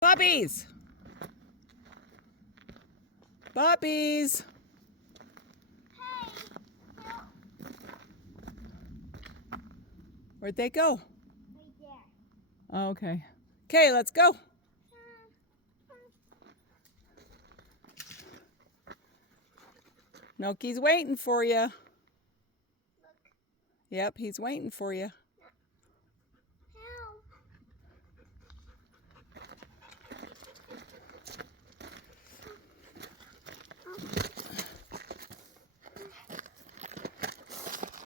Puppies! Puppies! Where'd they go? Right there. Okay. Okay, let's go. Noki's waiting for you. Look. Yep, he's waiting for you.